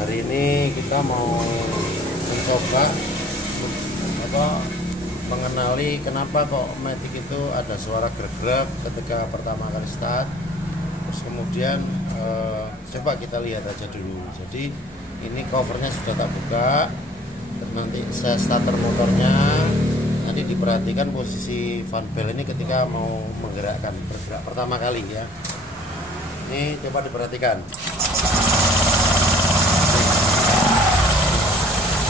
Hari ini kita mau mencoba mengenali kenapa kok Matic itu ada suara gerak-gerak ketika pertama kali start. Terus kemudian coba kita lihat aja dulu. Jadi ini covernya sudah tak buka. Terus nanti saya starter motornya. Nanti diperhatikan posisi fan bell ini ketika mau bergerak pertama kali ya. Ini coba diperhatikan.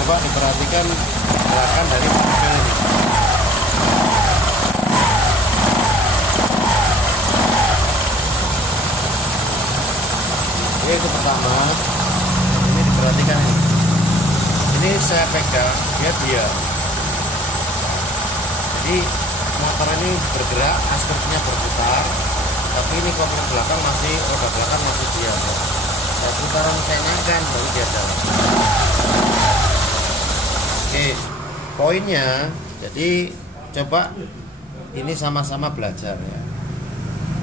Coba diperhatikan gerakan dari fan bell ini. Oke, itu pertama. Ini diperhatikan ini. Ini saya pegang, dia diam. Jadi motor ini bergerak, askernya berputar, tapi ini koper belakang masih, roda belakang masih diam. Saya putaran saya nyangkan baru dia jalan. Oke, poinnya, jadi coba ini sama-sama belajar ya.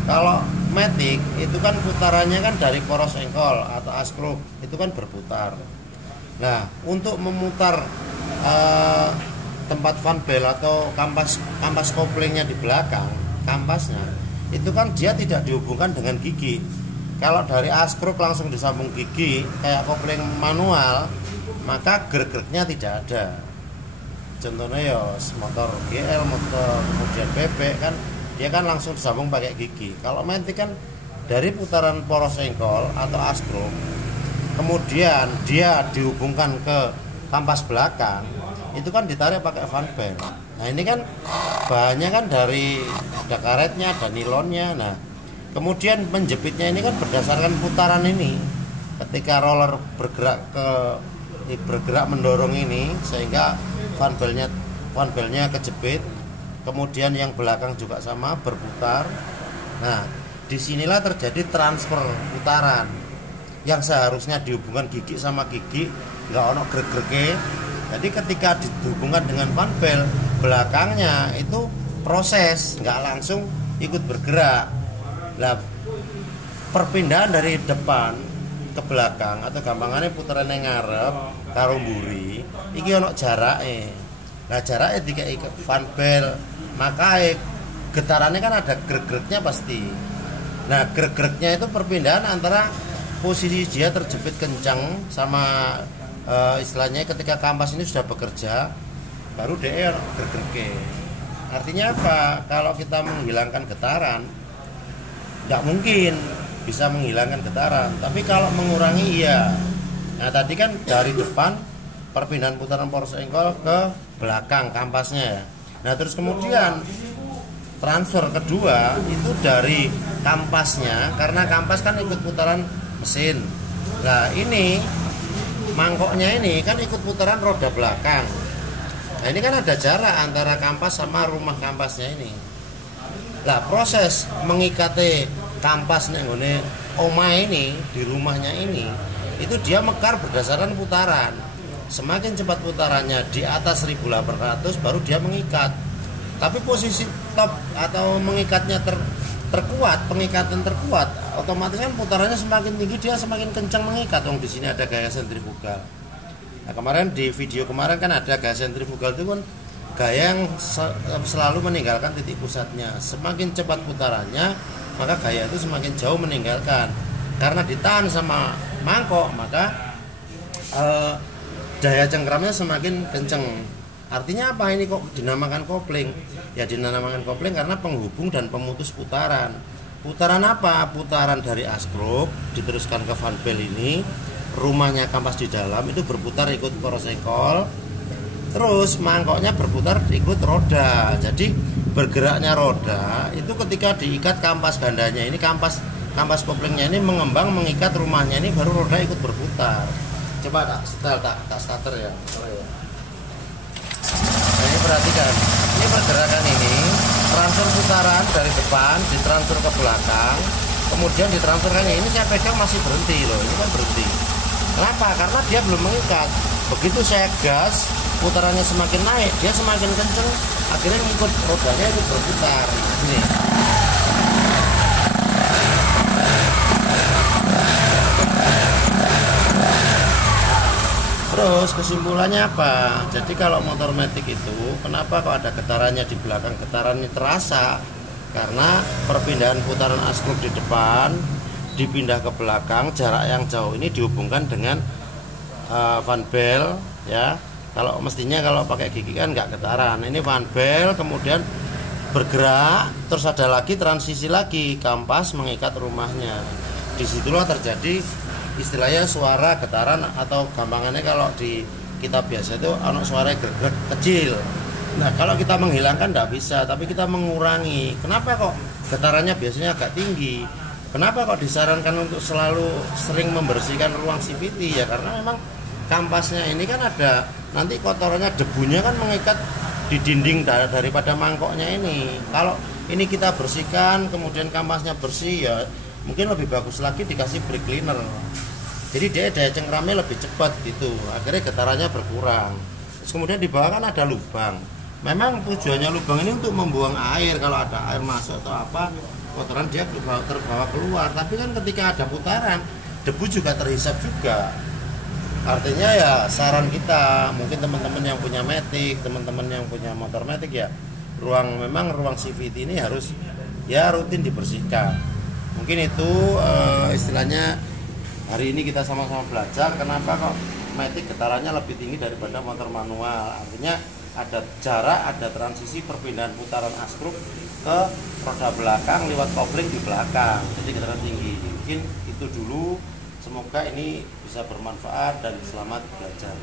Kalau Matic itu kan putarannya kan dari poros engkol atau askruk itu kan berputar. Nah, untuk memutar tempat fan bell atau kampas koplingnya di belakang, kampasnya itu kan dia tidak dihubungkan dengan gigi. Kalau dari askruk langsung disambung gigi kayak kopling manual, maka gerak-geraknya tidak ada. Contohnya ya motor GL, motor kemudian bebek kan dia kan langsung disambung pakai gigi. Kalau Matic kan dari putaran poros engkol atau askruk, kemudian dia dihubungkan ke kampas belakang, itu kan ditarik pakai fan bell. Nah ini kan bahannya kan dari ada karetnya, ada nilonnya. Nah kemudian menjepitnya ini kan berdasarkan putaran ini. Ketika roller bergerak mendorong ini sehingga fan bellnya kejepit. Kemudian yang belakang juga sama berputar. Nah, disinilah terjadi transfer putaran yang seharusnya dihubungkan gigi sama gigi, nggak ono greg-grege. Jadi ketika dihubungkan dengan fan bell, belakangnya itu proses, nggak langsung ikut bergerak. Nah, perpindahan dari depan ke belakang atau gampangannya putaran yang ngarep karo mburi, iki ono jarake. Nah, jaraknya dikai fan bell, maka getarannya kan ada greg-gregnya pasti. Nah, greg-gregnya itu perpindahan antara posisi dia terjepit kencang sama istilahnya ketika kampas ini sudah bekerja, baru dia greg-gregnya. Artinya apa? Kalau kita menghilangkan getaran, nggak mungkin bisa menghilangkan getaran. Tapi kalau mengurangi iya. Nah, tadi kan dari depan perpindahan putaran poros engkol ke belakang kampasnya ya. Nah terus kemudian transfer kedua itu dari kampasnya, karena kampas kan ikut putaran mesin. Nah ini mangkoknya ini kan ikut putaran roda belakang. Nah ini kan ada jarak antara kampas sama rumah kampasnya ini. Nah proses mengikati kampas nenggone oma ini di rumahnya ini, itu dia mekar berdasarkan putaran. Semakin cepat putarannya di atas 1800 baru dia mengikat. Tapi posisi top atau mengikatnya terkuat, pengikatan terkuat, otomatis kan putarannya semakin tinggi dia semakin kencang mengikat. Di sini ada gaya sentrifugal. Nah, kemarin di video kemarin kan ada gaya sentrifugal itu kan gaya yang selalu meninggalkan titik pusatnya. Semakin cepat putarannya, maka gaya itu semakin jauh meninggalkan. Karena ditahan sama mangkok, maka daya cengkramnya semakin kenceng. Artinya apa ini kok dinamakan kopling? Ya dinamakan kopling karena penghubung dan pemutus putaran. Putaran apa? Putaran dari askruk diteruskan ke fan bell ini, rumahnya kampas di dalam itu berputar ikut poros engkol. Terus mangkoknya berputar ikut roda. Jadi bergeraknya roda itu ketika diikat kampas gandanya ini, kampas koplingnya ini mengembang mengikat rumahnya ini, baru roda ikut berputar. Coba tak starter ya. Nah, ini perhatikan, ini pergerakan ini transfer putaran dari depan ditransfer ke belakang, kemudian ditransferkannya ini saya pegang masih berhenti loh, ini kan berhenti. Kenapa? Karena dia belum mengikat. Begitu saya gas, putarannya semakin naik, dia semakin kenceng, akhirnya ikut rodanya ikut berputar. Ini. Terus kesimpulannya apa? Jadi kalau motor matic itu kenapa kok ada getarannya di belakang? Getarannya terasa karena perpindahan putaran askrub di depan dipindah ke belakang, jarak yang jauh ini dihubungkan dengan fan bell ya. Kalau mestinya kalau pakai gigi kan nggak getaran. Ini fan bell kemudian bergerak, terus ada lagi transisi lagi, kampas mengikat rumahnya. Disitulah terjadi istilahnya suara getaran, atau gampangannya kalau di kita biasa itu anak suara gerak kecil. Nah kalau kita menghilangkan tidak bisa, tapi kita mengurangi. Kenapa kok getarannya biasanya agak tinggi? Kenapa kok disarankan untuk selalu sering membersihkan ruang CVT? Ya karena memang kampasnya ini kan ada nanti kotorannya, debunya kan mengikat di dinding daripada mangkoknya ini. Kalau ini kita bersihkan kemudian kampasnya bersih, ya mungkin lebih bagus lagi dikasih brake cleaner. Jadi dia daya cengkramnya lebih cepat gitu, akhirnya getarannya berkurang. Terus kemudian di bawah kan ada lubang. Memang tujuannya lubang ini untuk membuang air, kalau ada air masuk atau apa, kotoran dia terbawa keluar. Tapi kan ketika ada putaran, debu juga terhisap juga. Artinya ya saran kita, mungkin teman-teman yang punya matic, teman-teman yang punya motor matic ya, memang ruang CVT ini harus ya rutin dibersihkan. Mungkin itu istilahnya hari ini kita sama-sama belajar kenapa kok matic getarannya lebih tinggi daripada motor manual. Artinya ada jarak, ada transisi perpindahan putaran askrub ke roda belakang lewat kopling di belakang, jadi getaran tinggi. Mungkin itu dulu, semoga ini bisa bermanfaat dan selamat belajar.